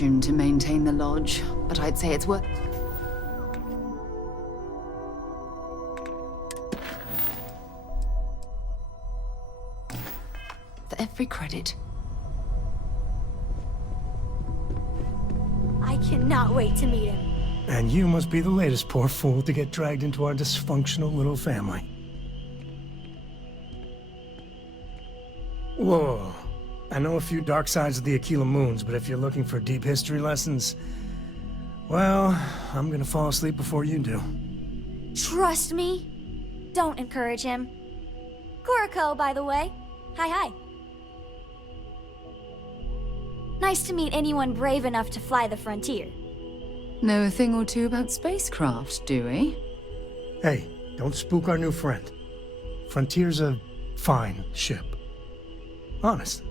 fortune to maintain the lodge, but I'd say it's worth... for every credit. I cannot wait to meet him. And you must be the latest poor fool to get dragged into our dysfunctional little family. Whoa. I know a few dark sides of the Aquila Moons, but if you're looking for deep history lessons, well, I'm gonna fall asleep before you do. Trust me. Don't encourage him. Kuriko, by the way. Hi. Nice to meet anyone brave enough to fly the frontier. Know a thing or two about spacecraft, do we? Hey, don't spook our new friend. Frontier's a fine ship. Honest.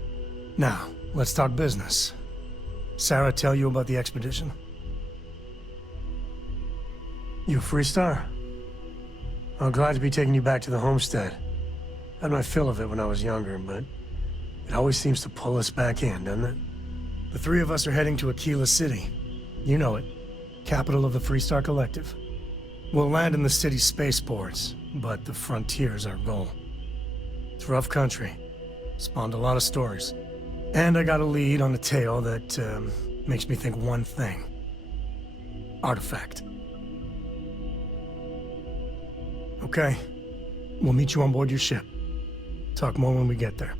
Now, let's talk business. Sarah tell you about the expedition? You a Freestar? I'm glad to be taking you back to the homestead. Had my fill of it when I was younger, but it always seems to pull us back in, doesn't it? The three of us are heading to Aquila City. You know it. Capital of the Freestar Collective. We'll land in the city's spaceports, but the frontier's our goal. It's rough country. Spawned a lot of stories. And I got a lead on a tale that makes me think one thing. Artifact. Okay. We'll meet you on board your ship. Talk more when we get there.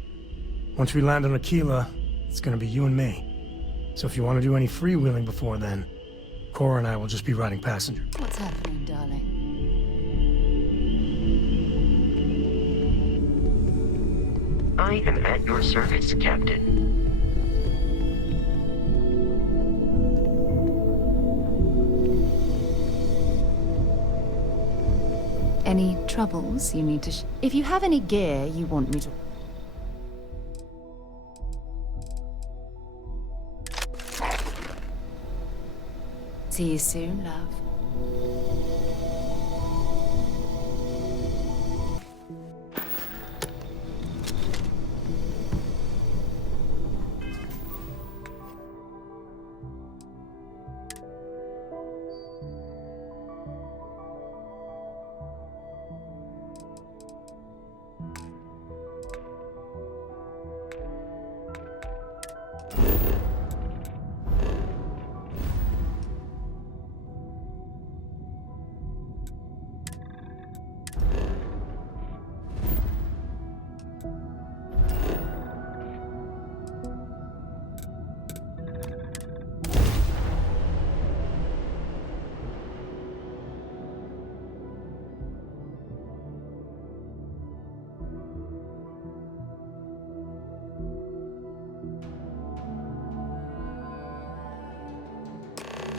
Once we land on Aquila, it's gonna be you and me. So if you want to do any freewheeling before then, Cora and I will just be riding passenger. What's happening, darling? I am at your service, Captain. Any troubles you need to if you have any gear you want me to... See you soon, love.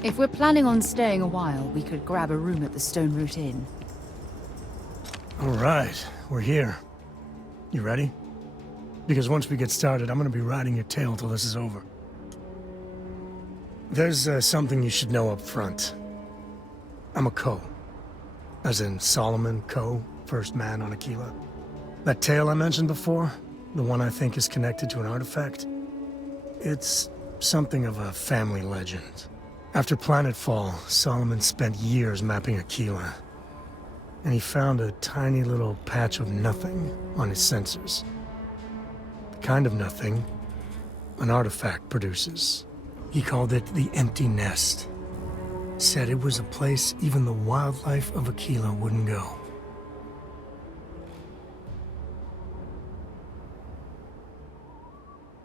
If we're planning on staying a while, we could grab a room at the Stone Root Inn. All right, we're here. You ready? Because once we get started, I'm gonna be riding your tail till this is over. There's something you should know up front. I'm a Co. As in Solomon Co., first man on Aquila. That tale I mentioned before, the one I think is connected to an artifact, it's something of a family legend. After Planetfall, Solomon spent years mapping Aquila, and he found a tiny little patch of nothing on his sensors. The kind of nothing an artifact produces. He called it the Empty Nest. Said it was a place even the wildlife of Aquila wouldn't go.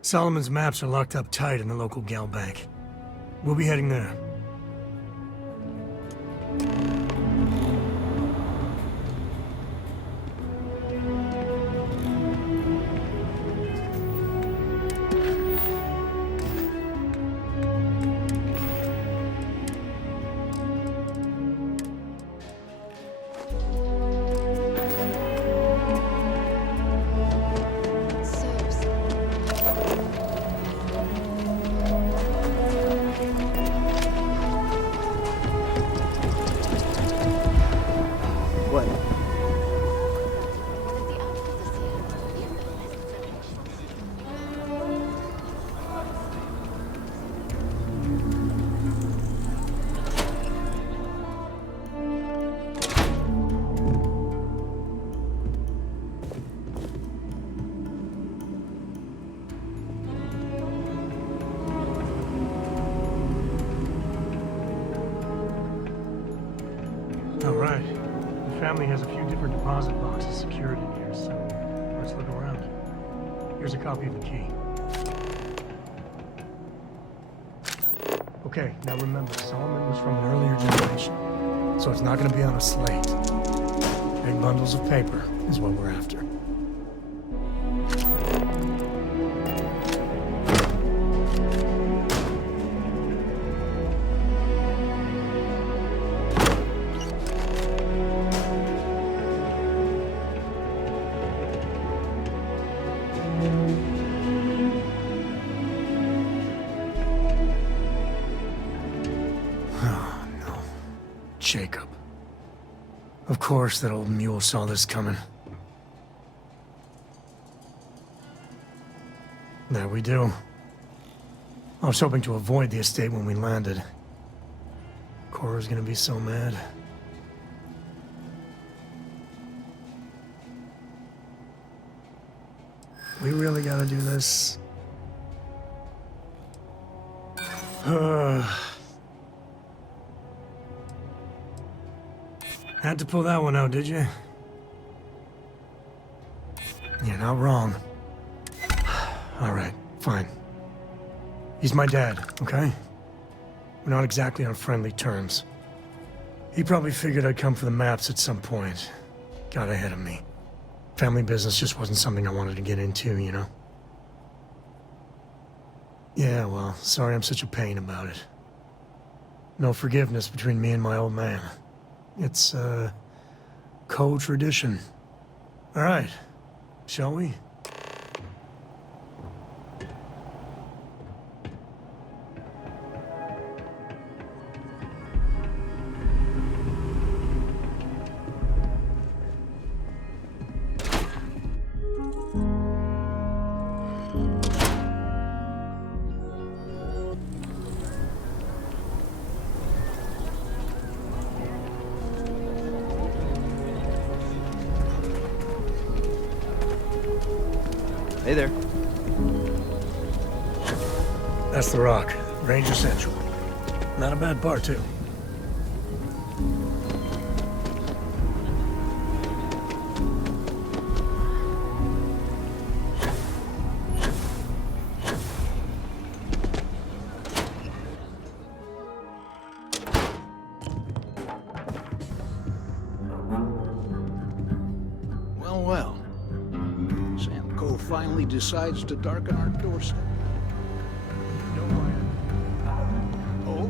Solomon's maps are locked up tight in the local gal bank. We'll be heading there. family has a few different deposit boxes secured in here, so let's look around. Here's a copy of the key. Okay, now remember, Solomon was from an earlier generation, so it's not going to be on a slate. Big bundles of paper is what we're after. Jacob. Of course that old mule saw this coming. There we do. I was hoping to avoid the estate when we landed. Cora's gonna be so mad. We really gotta do this. Had to pull that one out, did you? You're not wrong. All right, fine. He's my dad, okay? We're not exactly on friendly terms. He probably figured I'd come for the maps at some point. Got ahead of me. Family business just wasn't something I wanted to get into, you know? Yeah, well, sorry I'm such a pain about it. No forgiveness between me and my old man. It's, co-tradition. All right, shall we? Hey there. That's the Rock, Ranger Central. Not a bad bar, too. Well. Sam Cole finally decides to darken our doorstep. Oh?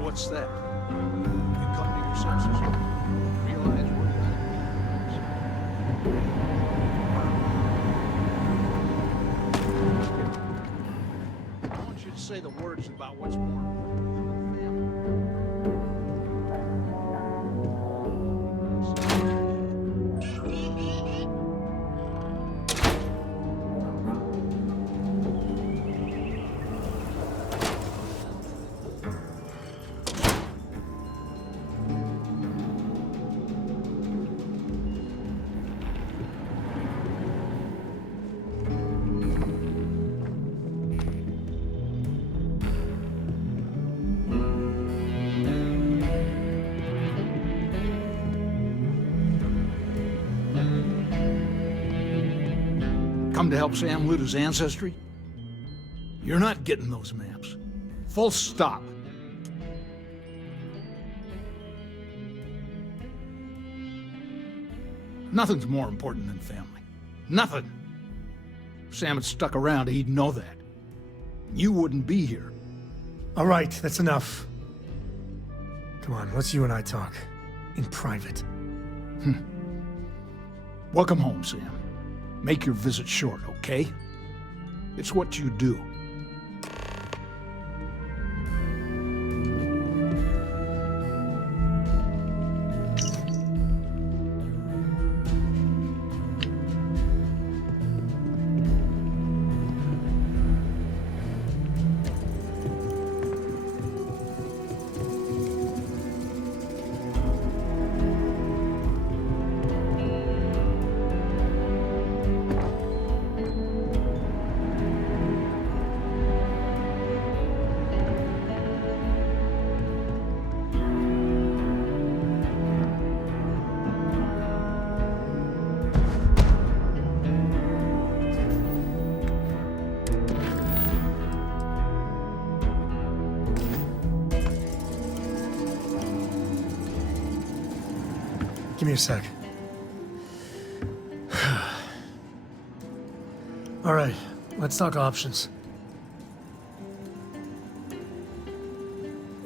What's that? You come to your senses? Realize what you I want you to say the words about what's more important than the family. Come to help Sam loot his ancestry? You're not getting those maps. Full stop. Nothing's more important than family. Nothing. If Sam had stuck around, he'd know that. You wouldn't be here. All right, that's enough. Come on, let's you and I talk. In private. Welcome home, Sam. Make your visit short, okay? It's what you do. Give me a sec. All right, let's talk options.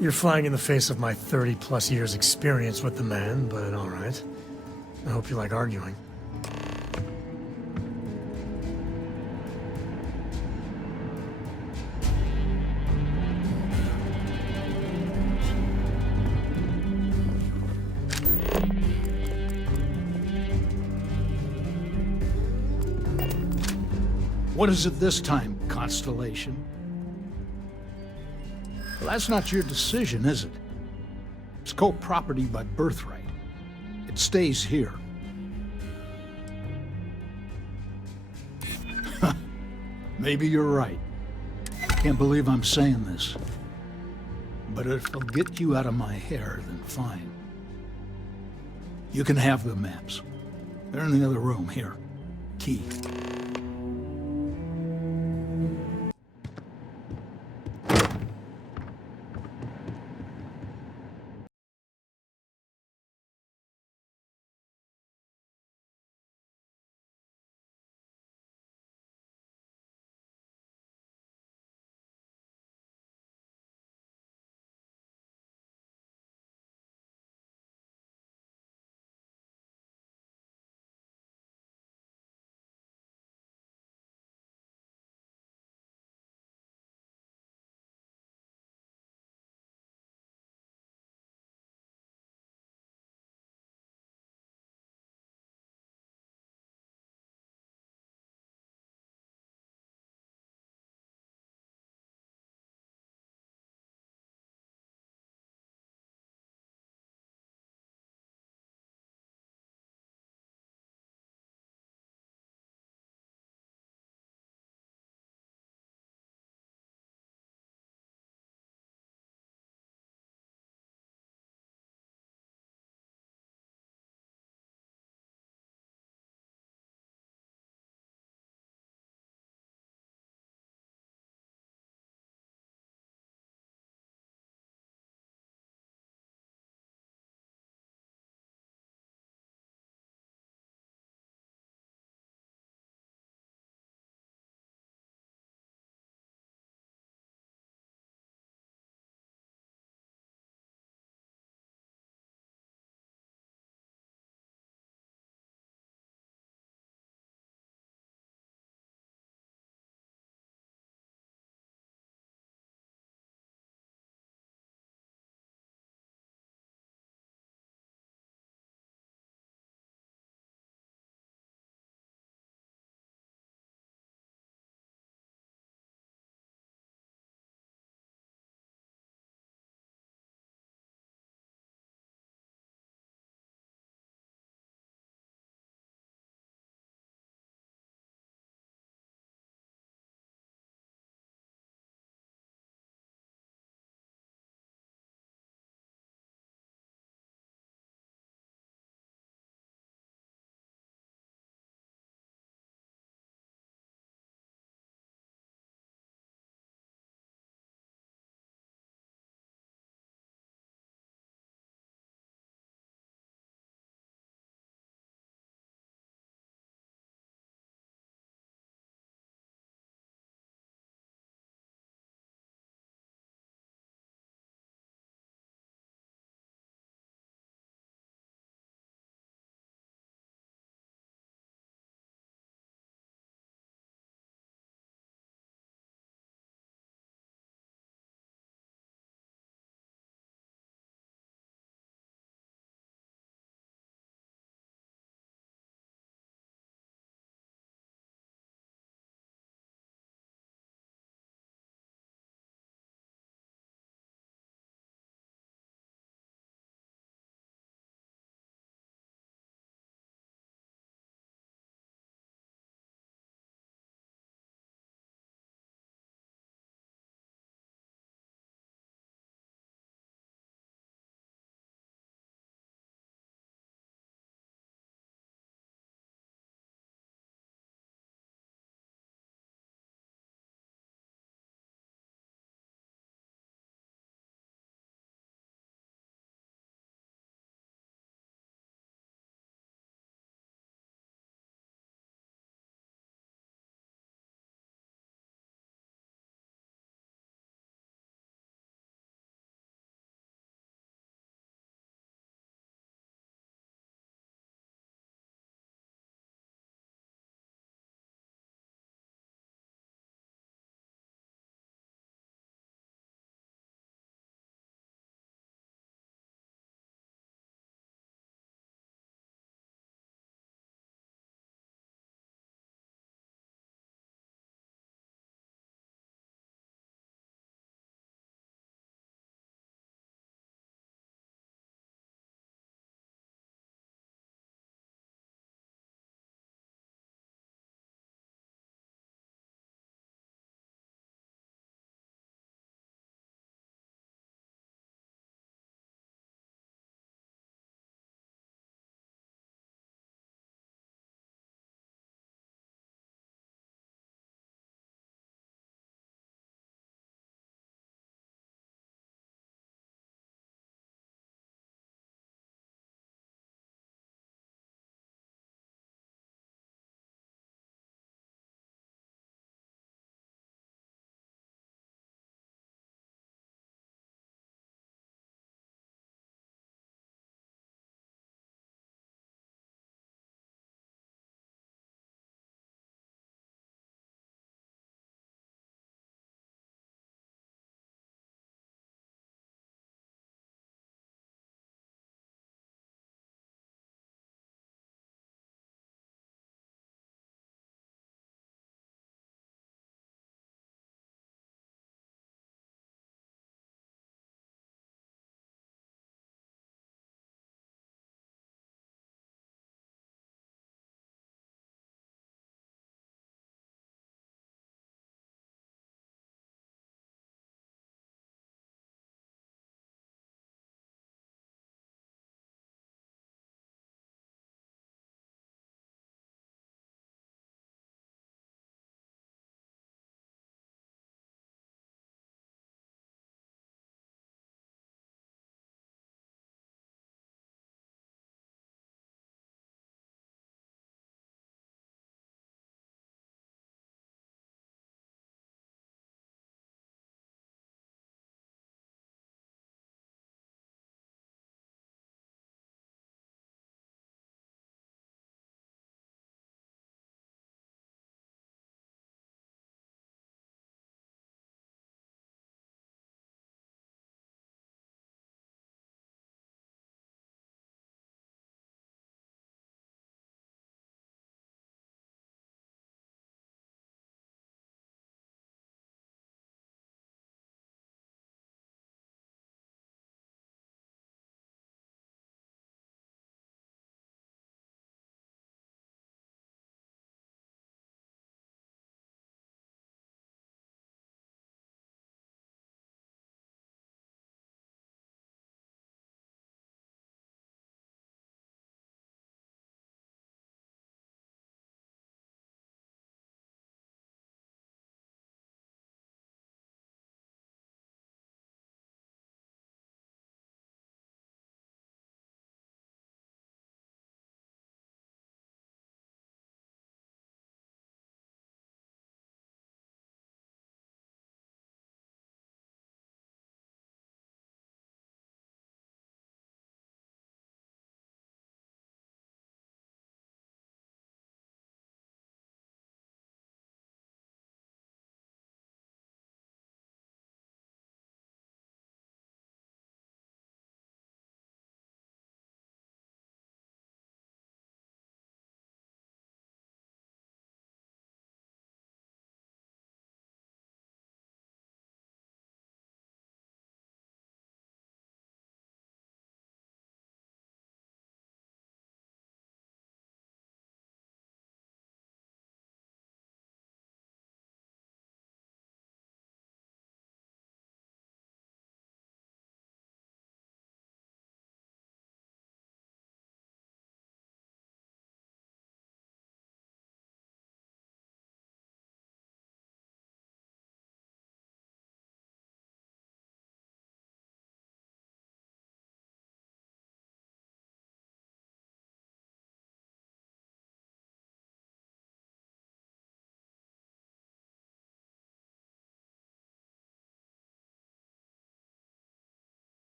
You're flying in the face of my 30-plus years experience with the man, but all right. I hope you like arguing. What is it this time, Constellation? Well, that's not your decision, is it? It's co-property by birthright. It stays here. Maybe you're right. Can't believe I'm saying this. But if it'll get you out of my hair, then fine. You can have the maps. They're in the other room, here. Key.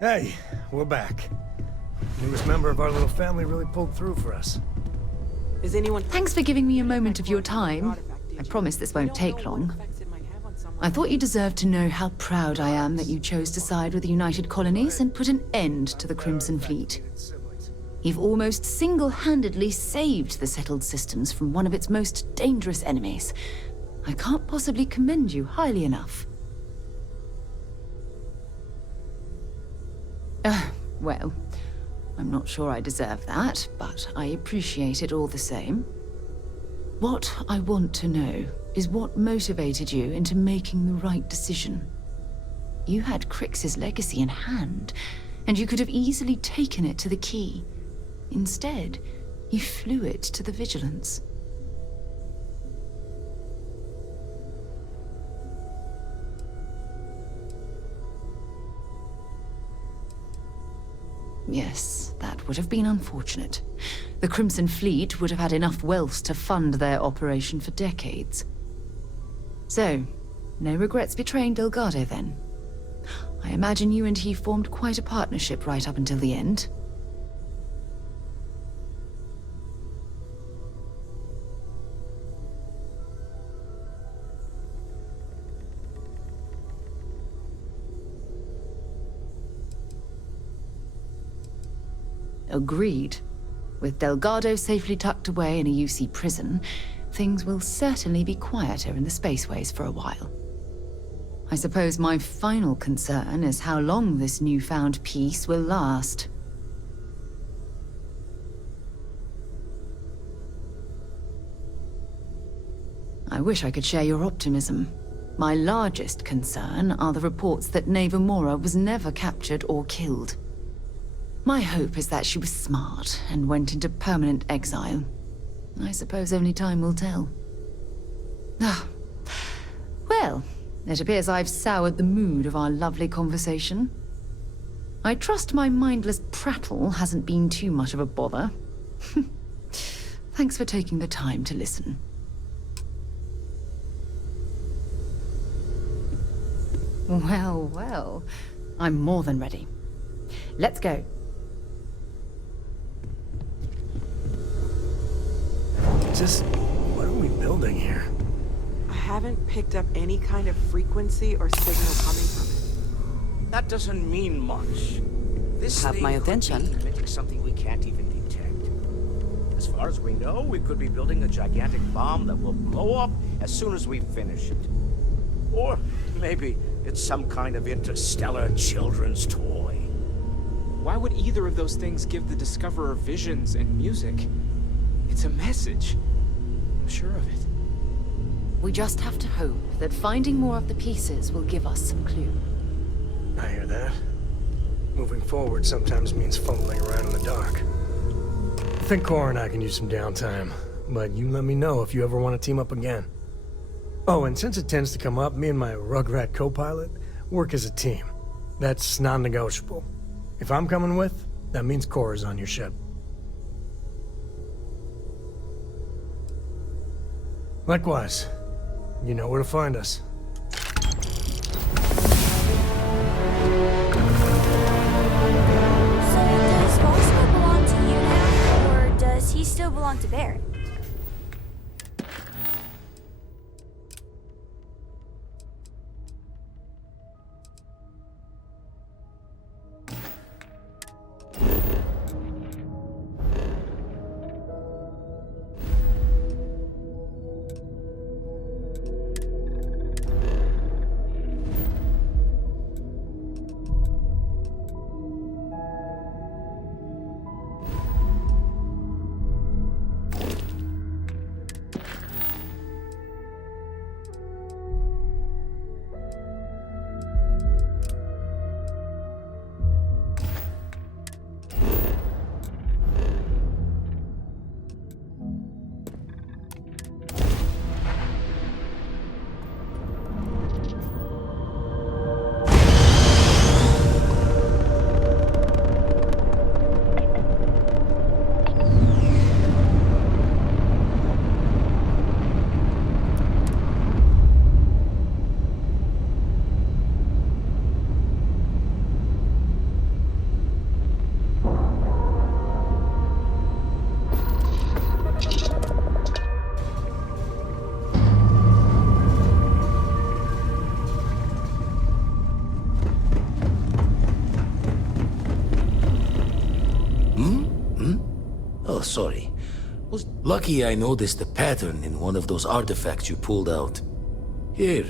Hey, we're back. Newest member of our little family really pulled through for us. Is anyone... Thanks for giving me a moment of your time. I promise this won't take long. I thought you deserved to know how proud I am that you chose to side with the United Colonies and put an end to the Crimson Fleet. You've almost single-handedly saved the settled systems from one of its most dangerous enemies. I can't possibly commend you highly enough. Well, I'm not sure I deserve that, but I appreciate it all the same. What I want to know is what motivated you into making the right decision. You had Crix's legacy in hand, and you could have easily taken it to the Key. Instead, you flew it to the Vigilance. Yes, that would have been unfortunate. The Crimson Fleet would have had enough wealth to fund their operation for decades. So, no regrets betraying Delgado then? I imagine you and he formed quite a partnership right up until the end. Agreed. With Delgado safely tucked away in a UC prison, things will certainly be quieter in the spaceways for a while. I suppose my final concern is how long this newfound peace will last. I wish I could share your optimism. My largest concern are the reports that Navarmora was never captured or killed. My hope is that she was smart and went into permanent exile. I suppose only time will tell. Ah. Well, it appears I've soured the mood of our lovely conversation. I trust my mindless prattle hasn't been too much of a bother. Thanks for taking the time to listen. Well, well. I'm more than ready. Let's go. Just, what are we building here? I haven't picked up any kind of frequency or signal coming from it. That doesn't mean much. This Have thing my could attention. be emitting something we can't even detect. As far as we know, we could be building a gigantic bomb that will blow up as soon as we finish it. Or maybe it's some kind of interstellar children's toy. Why would either of those things give the Discoverer visions and music? It's a message. I'm sure of it. We just have to hope that finding more of the pieces will give us some clue. I hear that. Moving forward sometimes means fumbling around in the dark. I think Cora and I can use some downtime, but you let me know if you ever want to team up again. Oh, and since it tends to come up, me and my Rugrat co-pilot work as a team. That's non-negotiable. If I'm coming with, that means Cora's on your ship. Likewise, you know where to find us. So does Bosco belong to you now, or does he still belong to Barrett? sorry. Was lucky I noticed a pattern in one of those artifacts you pulled out. Here.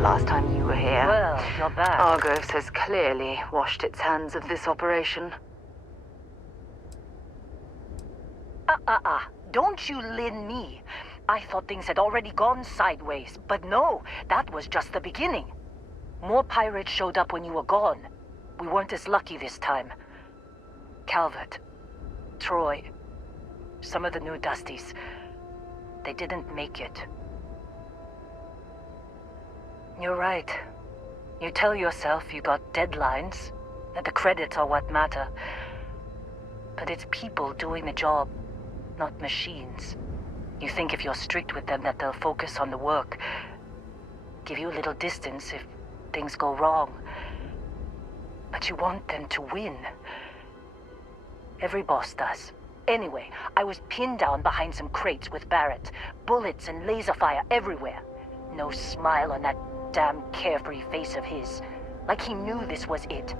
the last time you were here. Well, you're back. Argos has clearly washed its hands of this operation. Don't you lin me. I thought things had already gone sideways, but no, that was just the beginning. More pirates showed up when you were gone. We weren't as lucky this time. Calvert, Troy, some of the new Dusties, they didn't make it. You're right. You tell yourself you got deadlines, that the credits are what matter. But it's people doing the job, not machines. You think if you're strict with them that they'll focus on the work, give you a little distance if things go wrong. But you want them to win. Every boss does. Anyway, I was pinned down behind some crates with Barrett. Bullets and laser fire everywhere. No smile on that damn carefree face of his. Like he knew this was it.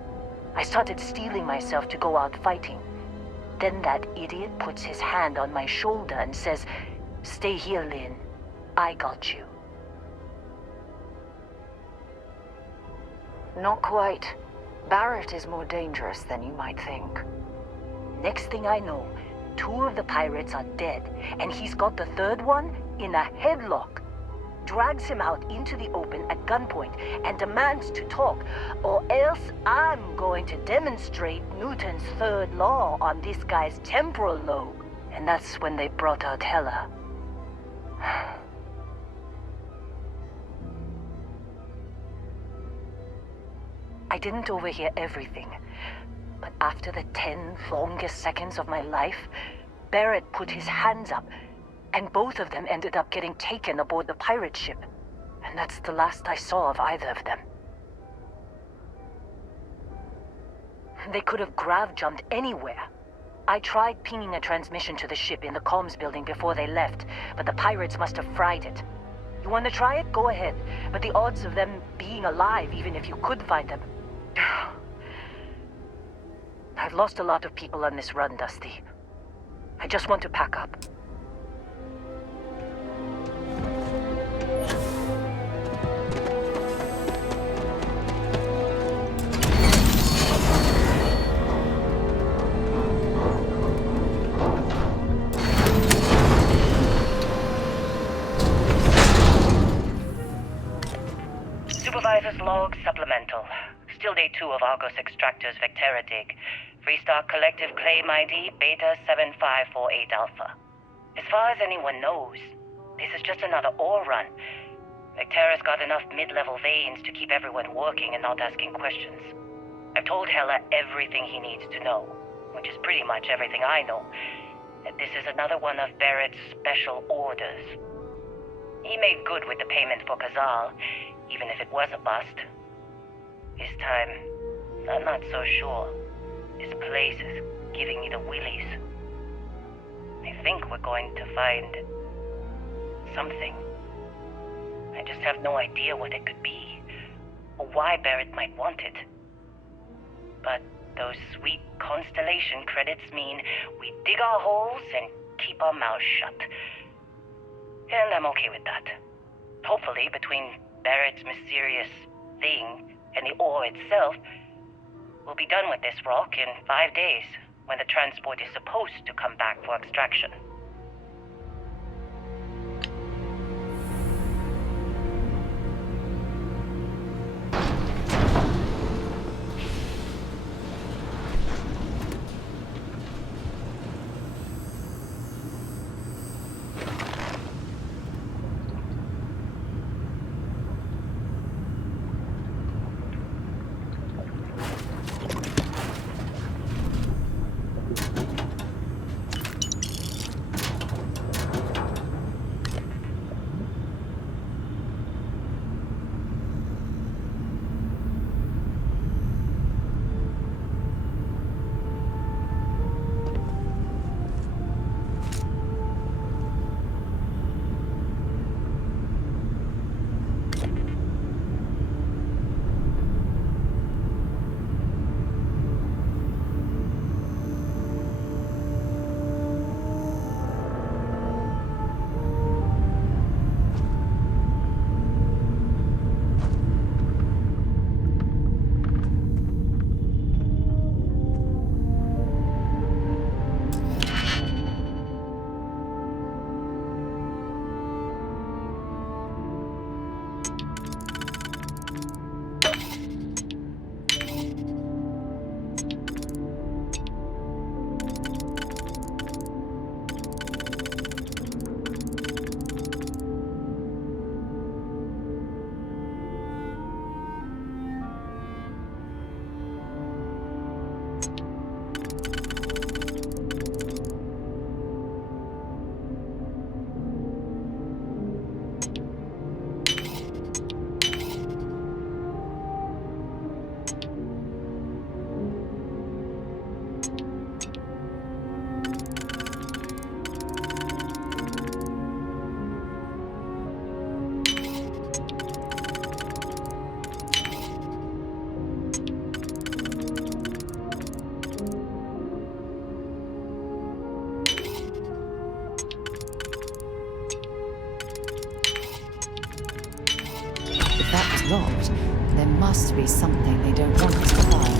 I started steeling myself to go out fighting. Then that idiot puts his hand on my shoulder and says, "Stay here, Lynn. I got you." Not quite. Barrett is more dangerous than you might think. Next thing I know, 2 of the pirates are dead, and he's got the 3rd one in a headlock. Drags him out into the open at gunpoint and demands to talk, or else I'm going to demonstrate Newton's 3rd law on this guy's temporal lobe. And that's when they brought out Hela. I didn't overhear everything, but after the 10 longest seconds of my life, Barrett put his hands up, and both of them ended up getting taken aboard the pirate ship. And that's the last I saw of either of them. They could have grav-jumped anywhere. I tried pinging a transmission to the ship in the comms building before they left, but the pirates must have fried it. You want to try it? Go ahead. But the odds of them being alive, even if you could find them... I've lost a lot of people on this run, Dusty. I just want to pack up. Supervisor's log supplemental. Still day 2 of Argos Extractor's Vectera dig. Freestar Collective Claim ID Beta 7548 Alpha. As far as anyone knows, this is just another ore run. Vectera's got enough mid-level veins to keep everyone working and not asking questions. I've told Hela everything he needs to know, which is pretty much everything I know. That this is another one of Barrett's special orders. He made good with the payment for Kazal, even if it was a bust. This time, I'm not so sure. This place is giving me the willies. I think we're going to find something. I just have no idea what it could be, or why Barrett might want it. But those sweet constellation credits mean we dig our holes and keep our mouths shut. And I'm okay with that. Hopefully, between Barrett's mysterious thing and the ore itself, we'll be done with this rock in 5 days, when the transport is supposed to come back for extraction. must be something they don't want us to find.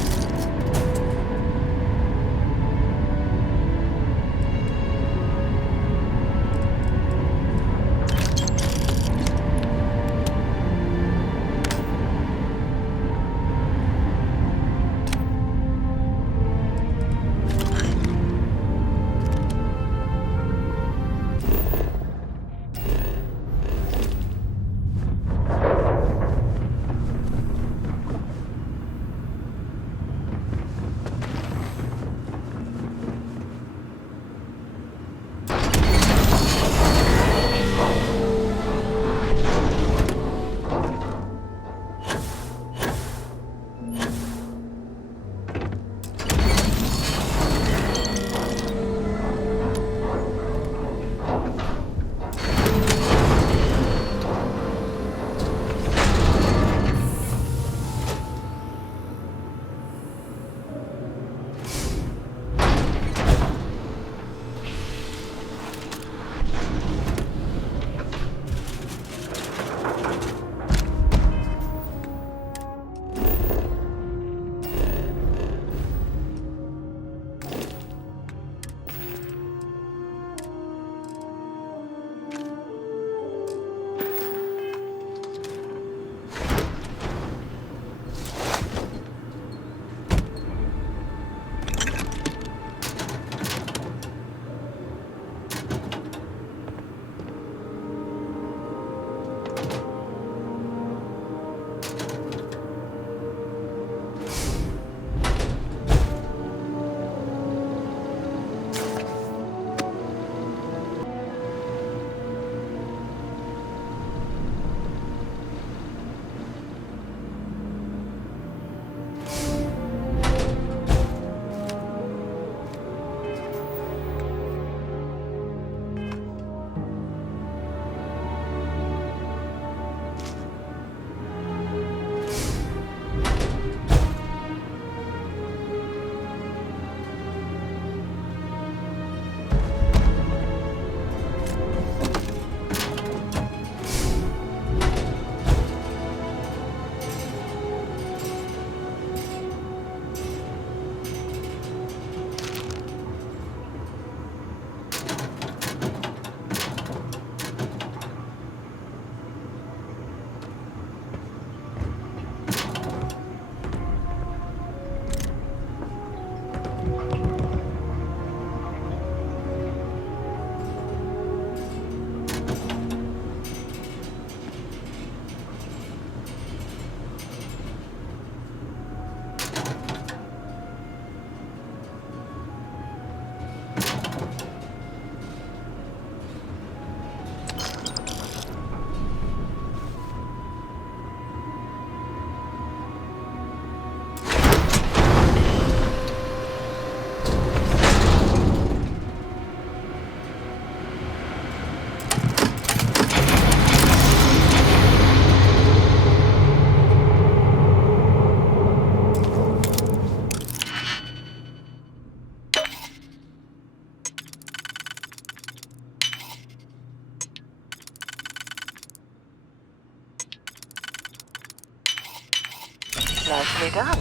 Nicely done.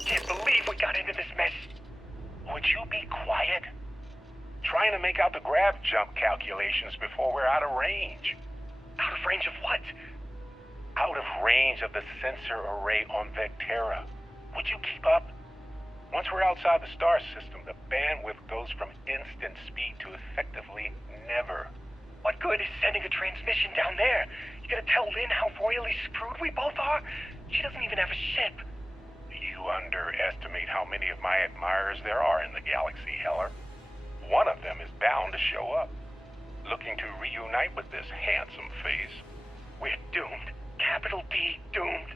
Can't believe we got into this mess. Would you be quiet? Trying to make out the grav jump calculations before we're out of range. Out of range of what? Out of range of the sensor array on Vectera. Would you keep up? Once we're outside the star system, the bandwidth goes from instant speed to effectively never. What good is sending a transmission down there? You gonna tell Lynn how royally screwed we both are? She doesn't even have a ship. You underestimate how many of my admirers there are in the galaxy, Heller. One of them is bound to show up, looking to reunite with this handsome face. We're doomed. Capital D, doomed.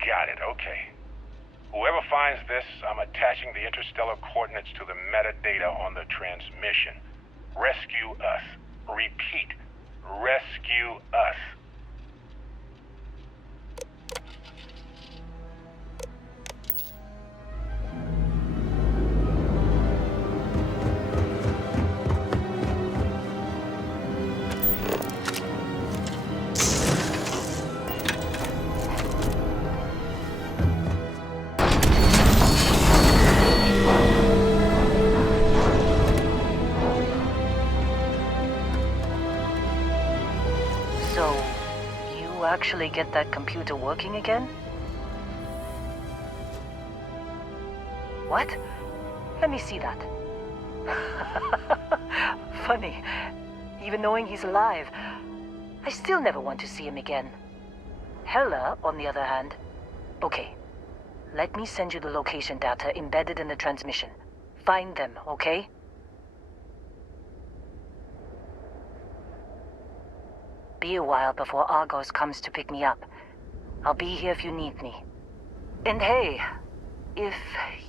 Got it, okay. Whoever finds this, I'm attaching the interstellar coordinates to the metadata on the transmission. Rescue us. Repeat. Rescue us. actually get that computer working again? What? Let me see that. Funny. Even knowing he's alive, I still never want to see him again. Hella, on the other hand. Okay. Let me send you the location data embedded in the transmission. Find them, okay? Be a while before Argos comes to pick me up. I'll be here if you need me. And hey, if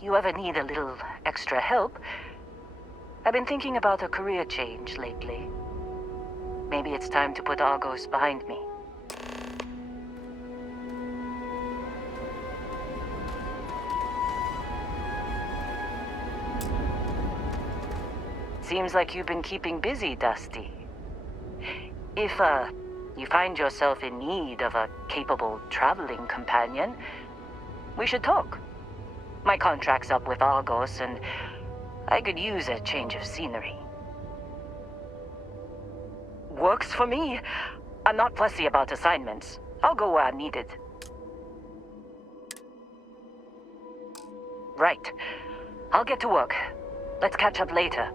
you ever need a little extra help, I've been thinking about a career change lately. Maybe it's time to put Argos behind me. Seems like you've been keeping busy, Dusty. If, you find yourself in need of a capable traveling companion, we should talk. My contract's up with Argos, and I could use a change of scenery. Works for me. I'm not fussy about assignments. I'll go where I'm needed. Right. I'll get to work. Let's catch up later.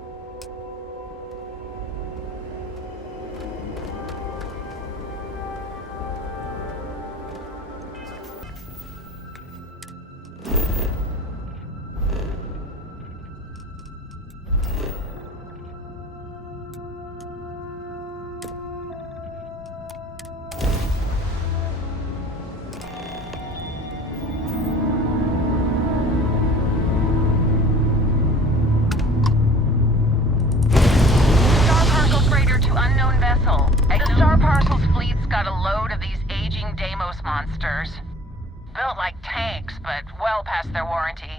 Built like tanks, but well past their warranty.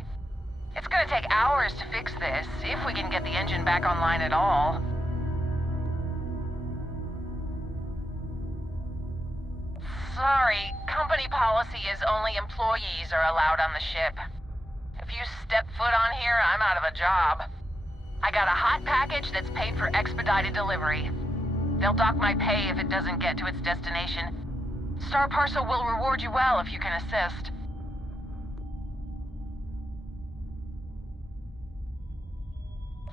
It's gonna take hours to fix this, if we can get the engine back online at all. Sorry, company policy is only employees are allowed on the ship. If you step foot on here, I'm out of a job. I got a hot package that's paid for expedited delivery. They'll dock my pay if it doesn't get to its destination. Star Parcel will reward you well if you can assist.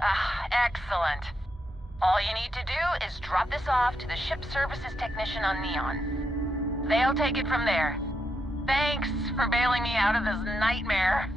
Ah, excellent. All you need to do is drop this off to the ship services technician on Neon. They'll take it from there. Thanks for bailing me out of this nightmare.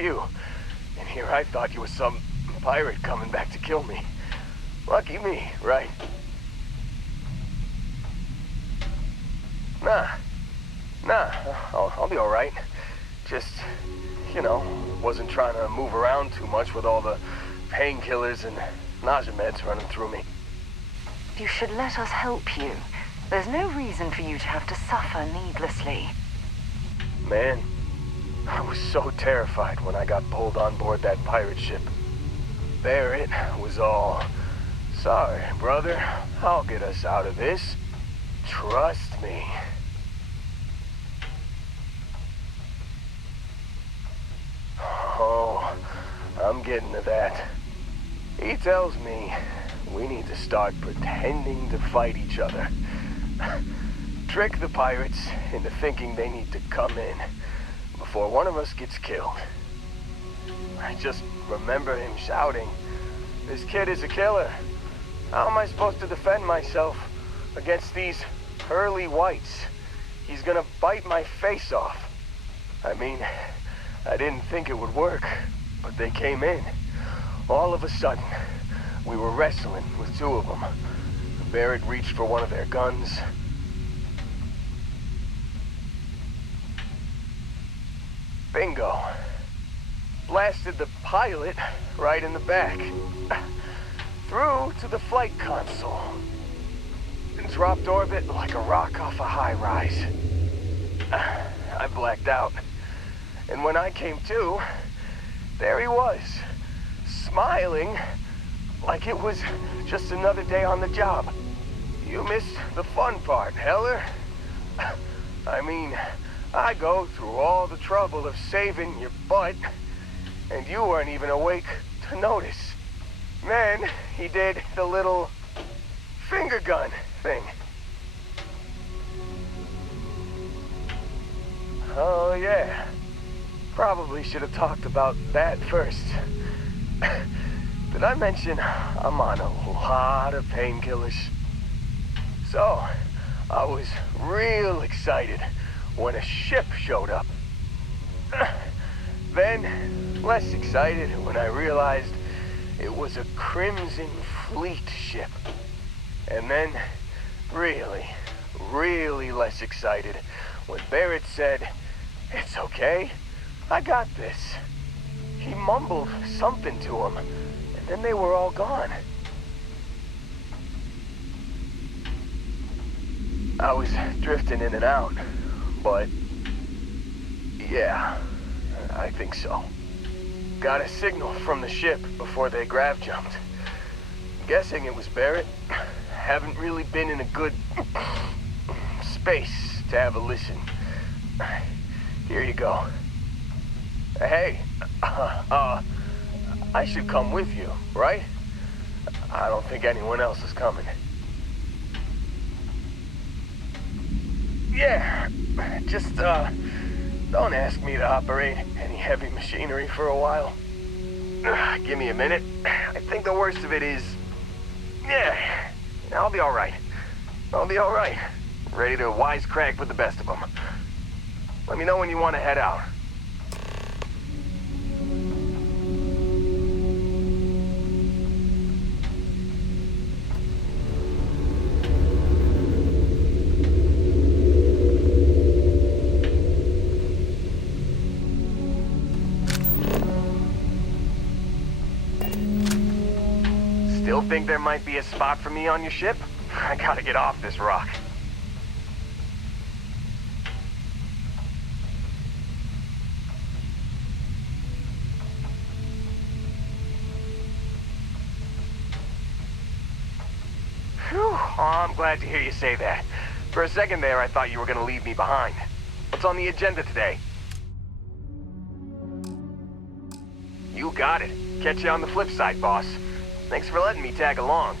you. And here I thought you were some pirate coming back to kill me. Lucky me, right? Nah, I'll be alright. Just, wasn't trying to move around too much with all the painkillers and nausea meds running through me. You should let us help you. There's no reason for you to have to suffer needlessly. Man, I was so terrified when I got pulled on board that pirate ship. Barrett was all, "Sorry, brother, I'll get us out of this. Trust me." Oh, I'm getting to that. He tells me we need to start pretending to fight each other. Trick the pirates into thinking they need to come in before one of us gets killed. I just remember him shouting, "This kid is a killer. How am I supposed to defend myself against these pearly whites? He's gonna bite my face off." I mean, I didn't think it would work, but they came in. All of a sudden, we were wrestling with two of them. Barrett reached for one of their guns. Bingo. Blasted the pilot right in the back. Through to the flight console. And dropped orbit like a rock off a high rise. I blacked out. And when I came to, there he was, smiling like it was just another day on the job. You missed the fun part, Heller. I mean, I go through all the trouble of saving your butt, and you weren't even awake to notice. Then he did the little finger gun thing. Oh yeah, probably should have talked about that first. Did I mention I'm on a lot of painkillers? So, I was real excited when a ship showed up. Then, less excited when I realized it was a Crimson Fleet ship. And then, really less excited when Barrett said, "It's okay, I got this." He mumbled something to him, and then they were all gone. I was drifting in and out, but yeah, I think so. Got a signal from the ship before they grav jumped. Guessing it was Barrett. Haven't really been in a good space to have a listen. Here you go. Hey, I should come with you, right? I don't think anyone else is coming. Yeah, just, don't ask me to operate any heavy machinery for a while. Give me a minute. I think the worst of it is... Yeah, I'll be alright. Ready to wisecrack with the best of them. Let me know when you want to head out. Still think there might be a spot for me on your ship? I gotta get off this rock. Whew, oh, I'm glad to hear you say that. For a second there, I thought you were gonna leave me behind. What's on the agenda today? You got it. Catch you on the flip side, boss. Thanks for letting me tag along.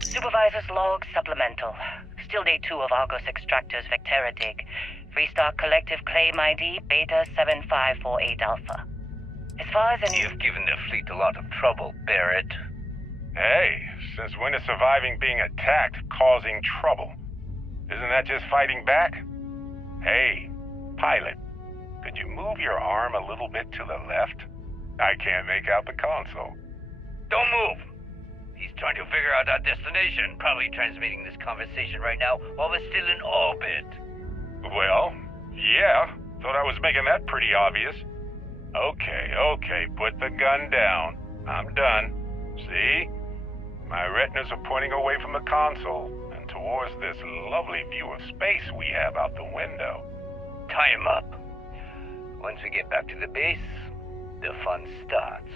Supervisor's log supplemental. Still day 2 of Argos Extractor's Vectera dig. Freestar Collective Claim ID Beta 7548 Alpha. As far as any... You've given the fleet a lot of trouble, Barrett. Hey, since when is surviving being attacked causing trouble? Isn't that just fighting back? Hey, pilot, could you move your arm a little bit to the left? I can't make out the console. Don't move! He's trying to figure out our destination. Probably transmitting this conversation right now while we're still in orbit. Well, yeah. Thought I was making that pretty obvious. Okay, put the gun down. I'm done. See? My retinas are pointing away from the console and towards this lovely view of space we have out the window. Tie him up. Once we get back to the base, the fun starts.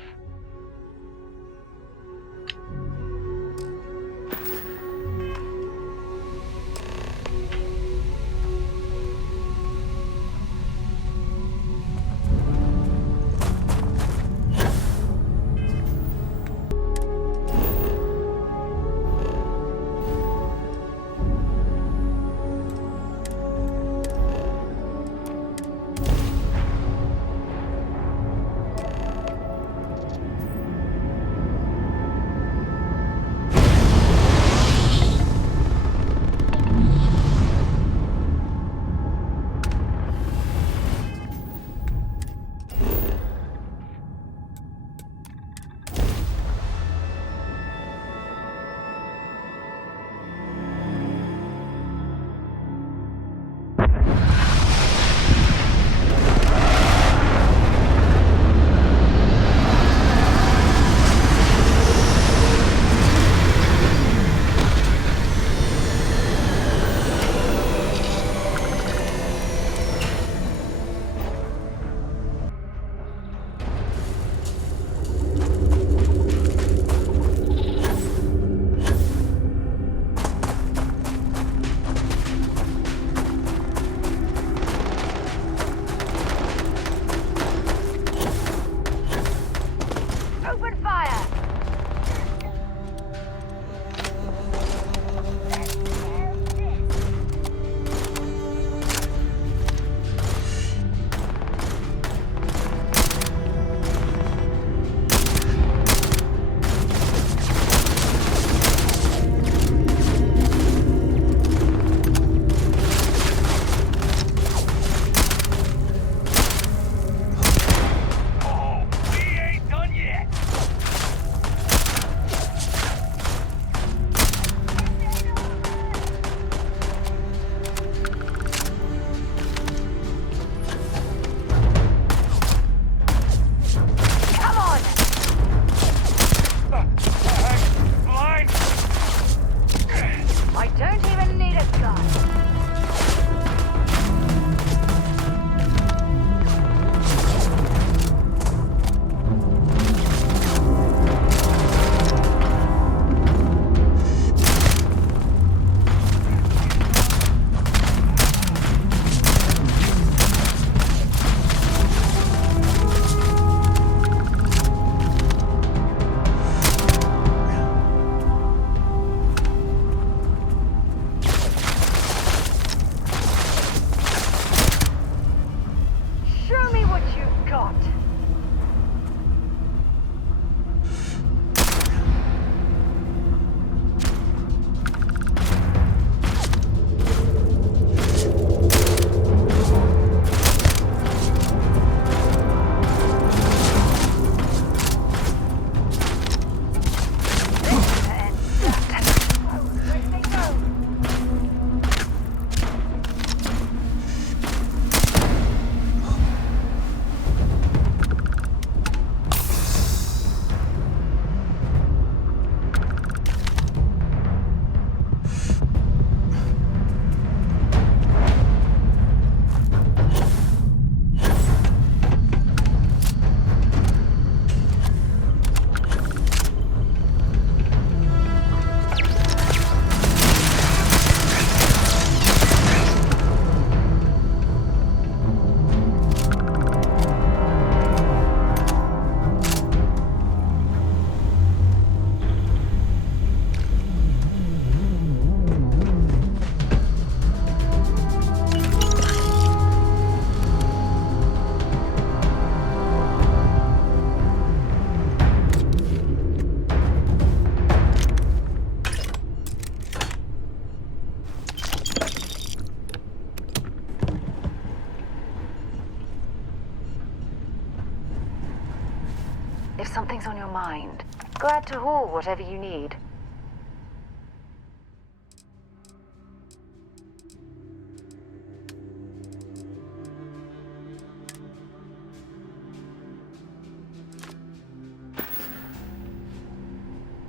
something's on your mind. Glad to haul whatever you need.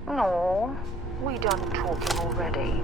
No, we done talking already.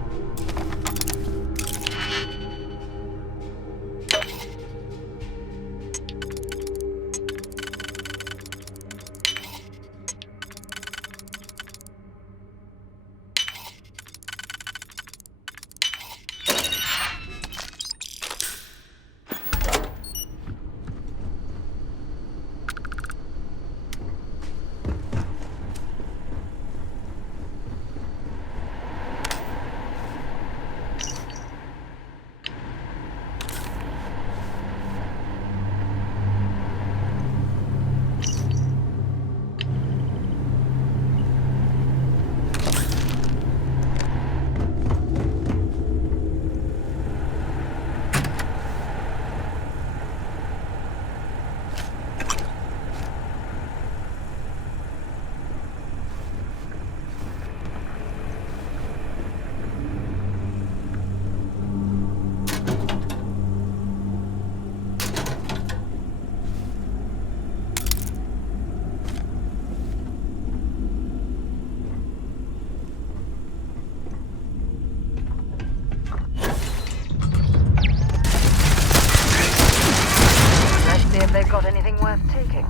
If they've got anything worth taking.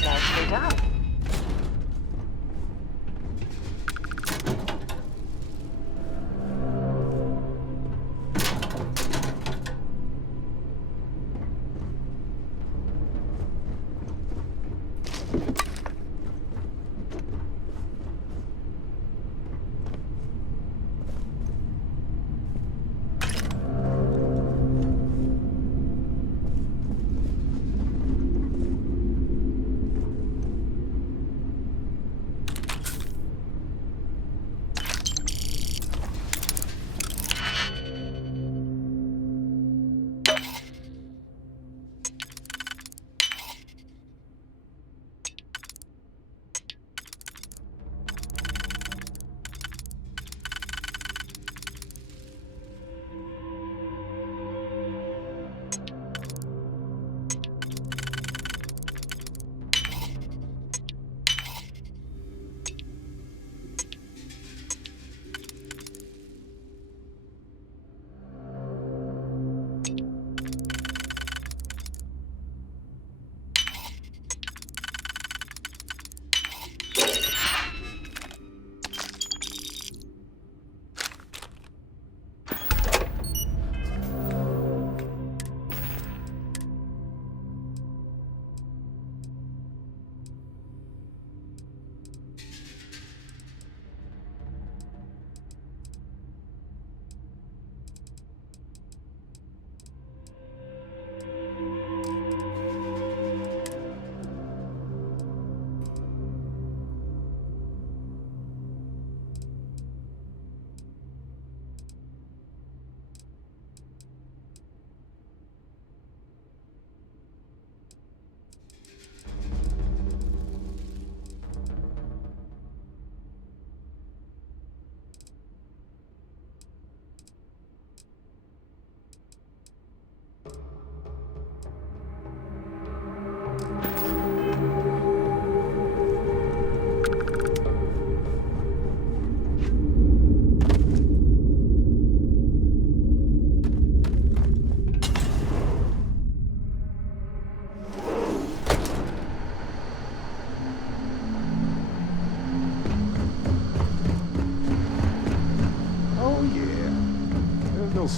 Nicely done.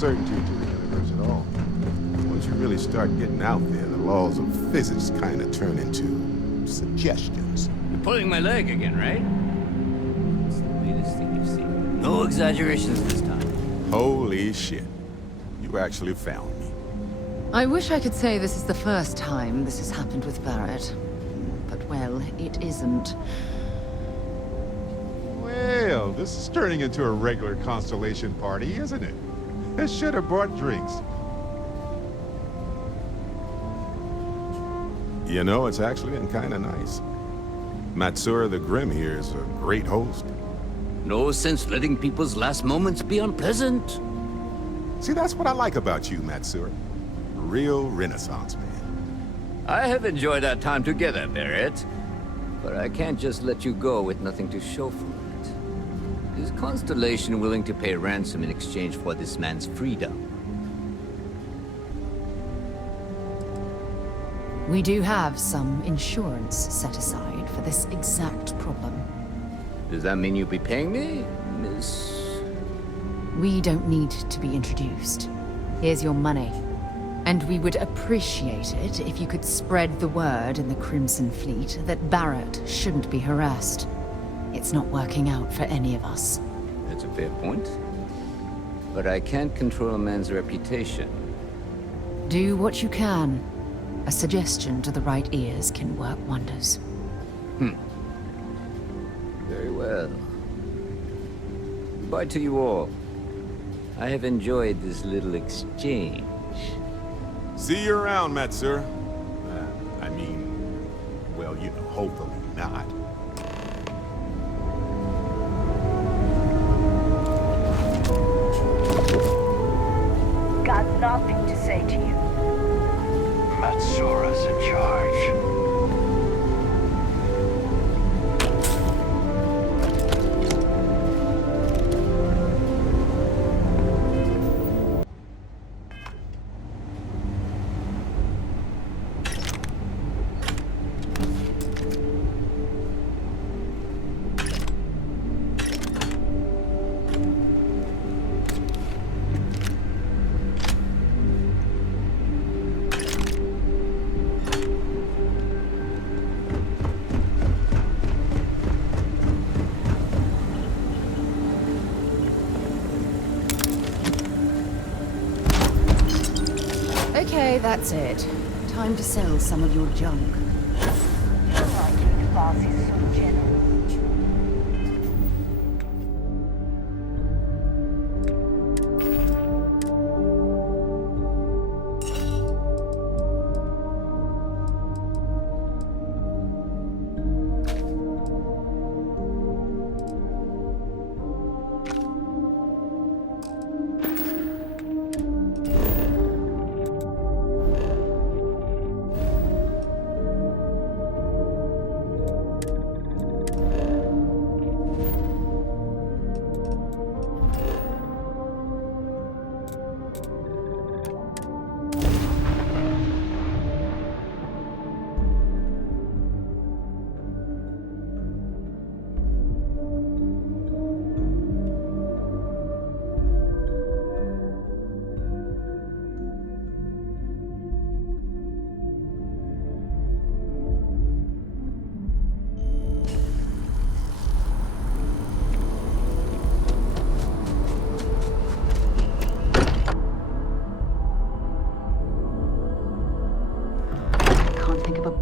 certainty to the universe at all. Once you really start getting out there, the laws of physics kind of turn into suggestions. You're pulling my leg again, right? It's the latest thing you've seen. No exaggerations this time. Holy shit. You actually found me. I wish I could say this is the first time this has happened with Barrett. But, well, it isn't. Well, this is turning into a regular Constellation party, isn't it? I should have brought drinks. You know, it's actually been kind of nice. Matsura the Grim here is a great host. No sense letting people's last moments be unpleasant. See, that's what I like about you, Matsura. Real Renaissance man. I have enjoyed our time together, Barrett. But I can't just let you go with nothing to show for it. Is Constellation willing to pay ransom in exchange for this man's freedom? We do have some insurance set aside for this exact problem. Does that mean you'll be paying me, Miss... We don't need to be introduced. Here's your money. And we would appreciate it if you could spread the word in the Crimson Fleet that Barrett shouldn't be harassed. It's not working out for any of us. That's a fair point. But I can't control a man's reputation. Do what you can. A suggestion to the right ears can work wonders. Very well. Goodbye to you all. I have enjoyed this little exchange. See you around, Matsura. I mean, well, you know, hopefully not. Got nothing to say to you. Matsura's in charge. Okay, that's it. Time to sell some of your junk. Boss is so generous.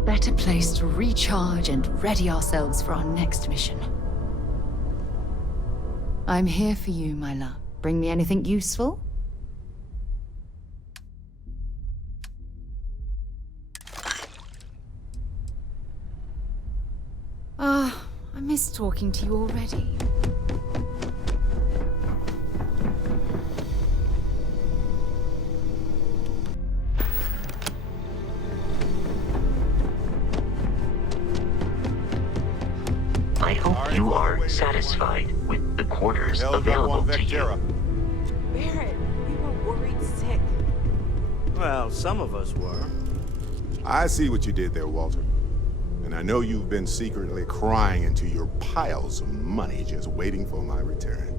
Better place to recharge and ready ourselves for our next mission. I'm here for you, my love. Bring me anything useful? Ah, I miss talking to you already. I hope you are satisfied with the quarters available to you. Barrett, we were worried sick. Well, some of us were. I see what you did there, Walter. And I know you've been secretly crying into your piles of money just waiting for my return.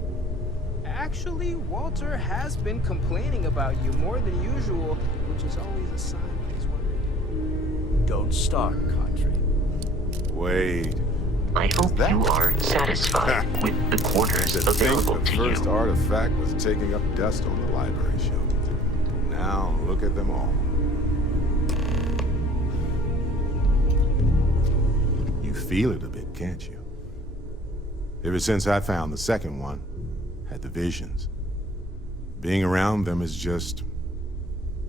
Actually, Walter has been complaining about you more than usual, which is always a sign that he's worried. Don't start, Country. Wade. I hope you are satisfied with the quarters available to you. The first artifact was taking up dust on the library shelf. Now look at them all. You feel it a bit, can't you? Ever since I found the second one, had the visions. Being around them is just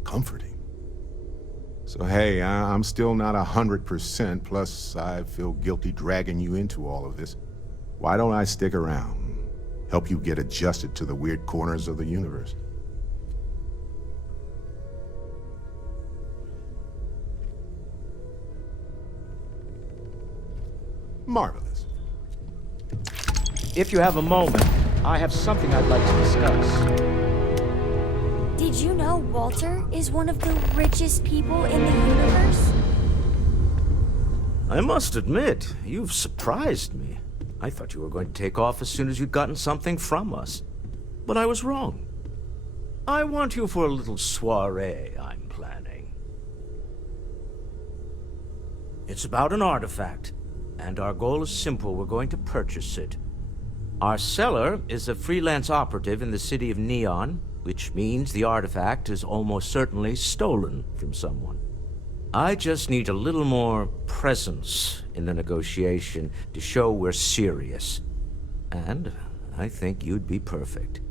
comforting. So hey, I'm still not 100%, plus I feel guilty dragging you into all of this. Why don't I stick around, help you get adjusted to the weird corners of the universe? Marvelous. If you have a moment, I have something I'd like to discuss. Did you know Walter is one of the richest people in the universe? I must admit, you've surprised me. I thought you were going to take off as soon as you'd gotten something from us. But I was wrong. I want you for a little soiree I'm planning. It's about an artifact, and our goal is simple. We're going to purchase it. Our seller is a freelance operative in the city of Neon, which means the artifact is almost certainly stolen from someone. I just need a little more presence in the negotiation to show we're serious. And I think you'd be perfect.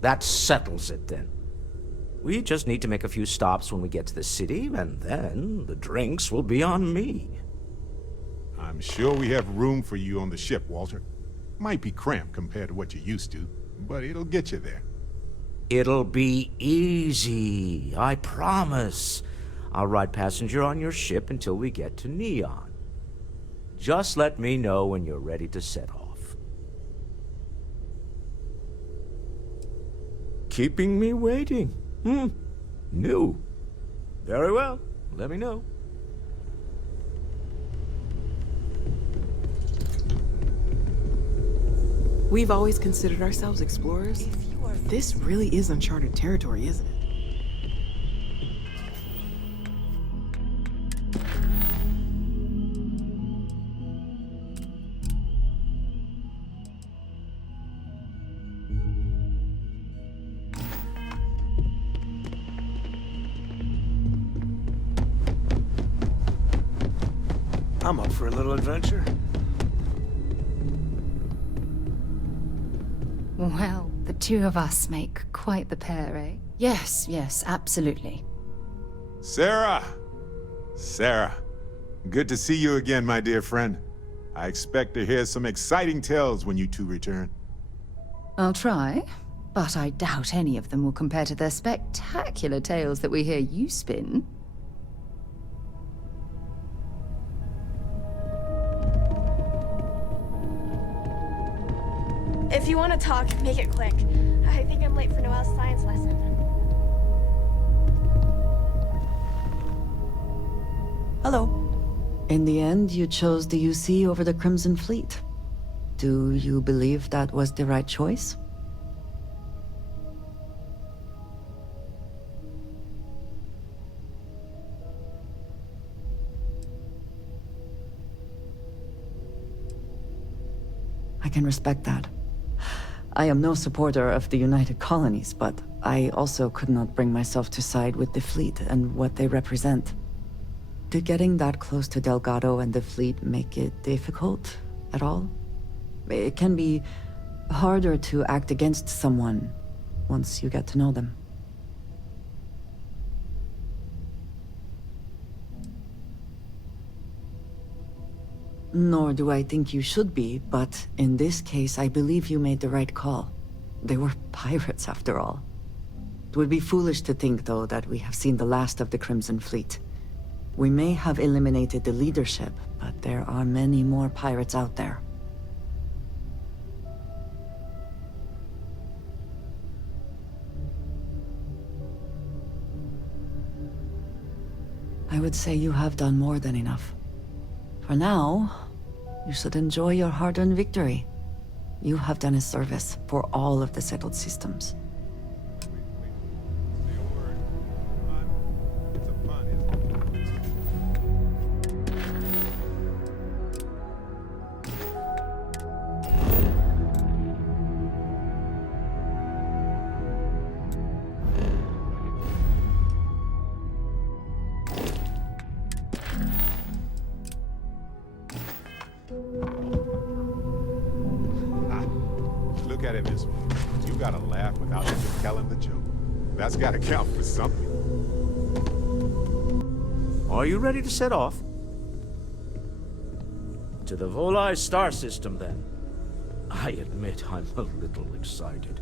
That settles it then. We just need to make a few stops when we get to the city, and then the drinks will be on me. I'm sure we have room for you on the ship, Walter. Might be cramped compared to what you're used to, but it'll get you there. It'll be easy, I promise. I'll ride passenger on your ship until we get to Neon. Just let me know when you're ready to set off. Keeping me waiting? New. Very well, let me know. We've always considered ourselves explorers. This really is uncharted territory, isn't it? I'm up for a little adventure. Well, the two of us make quite the pair, eh? Yes, yes, absolutely. Sarah! Sarah, good to see you again, my dear friend. I expect to hear some exciting tales when you two return. I'll try, but I doubt any of them will compare to the spectacular tales that we hear you spin. If you want to talk, make it quick. I think I'm late for Noelle's science lesson. Hello. In the end, you chose the UC over the Crimson Fleet. Do you believe that was the right choice? I can respect that. I am no supporter of the United Colonies, but I also could not bring myself to side with the fleet and what they represent. Did getting that close to Delgado and the fleet make it difficult at all? It can be harder to act against someone once you get to know them. Nor do I think you should be, but in this case, I believe you made the right call. They were pirates, after all. It would be foolish to think, though, that we have seen the last of the Crimson Fleet. We may have eliminated the leadership, but there are many more pirates out there. I would say you have done more than enough. For now, you should enjoy your hard-earned victory. You have done a service for all of the settled systems. Look at it this way. You gotta laugh without even telling the joke. That's gotta count for something. Are you ready to set off? To the Volai star system, then. I admit I'm a little excited.